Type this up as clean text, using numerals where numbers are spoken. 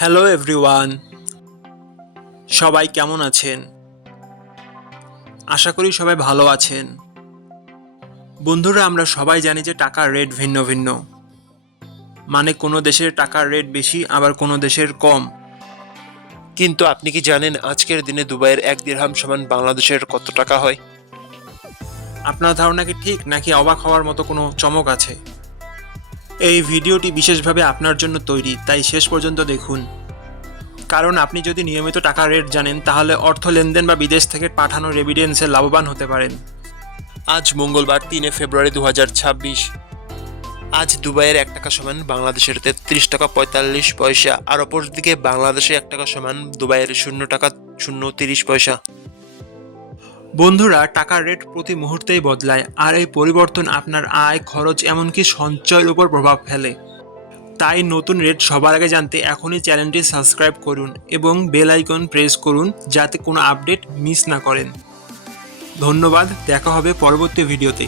Hello everyone, সবাই কেমন আছেন? আশা করি সবাই ভালো আছেন। বন্ধুরা, আমরা সবাই জানি যে টাকার রেট ভিন্ন ভিন্ন। মানে কোনো দেশের টাকার রেট বেশি, আবার কোনো দেশের কম। কিন্তু আপনি কি জানেন আজকের দিনে দুবাইয়ের 1 দিরহাম সমান বাংলাদেশের কত টাকা হয়? আপনার ধারণা কি ঠিক, নাকি অবাক হওয়ার মতো কোনো চমক আছে? এই ভিডিওটি বিশেষভাবে আপনার জন্য তৈরি, তাই শেষ পর্যন্ত দেখুন। কারণ আপনি যদি নিয়মিত টাকার রেট জানেন, তাহলে অর্থ লেনদেন বা বিদেশ থেকে পাঠানো রেমিটেন্সে লাভবান হতে পারেন। আজ মঙ্গলবার 3 ফেব্রুয়ারি 2026। আজ দুবাইয়ের 1 টাকা সমান বাংলাদেশের 33 টাকা 45 পয়সা, আর অপরদিকে বাংলাদেশে 1 টাকা সমান দুবাইয়ের 0 টাকা 030 পয়সা। বন্ধুরা, টাকার রেট প্রতি মুহূর্তেই বদলায়, আর এই পরিবর্তন আপনার আয়, খরচ, এমনকি সঞ্চয়ের উপর প্রভাব ফেলে। তাই নতুন রেট সবার আগে জানতে এখনই চ্যানেলটি সাবস্ক্রাইব করুন এবং বেল আইকন প্রেস করুন, যাতে কোনো আপডেট মিস না করেন। ধন্যবাদ, দেখা হবে পরবর্তী ভিডিওতে।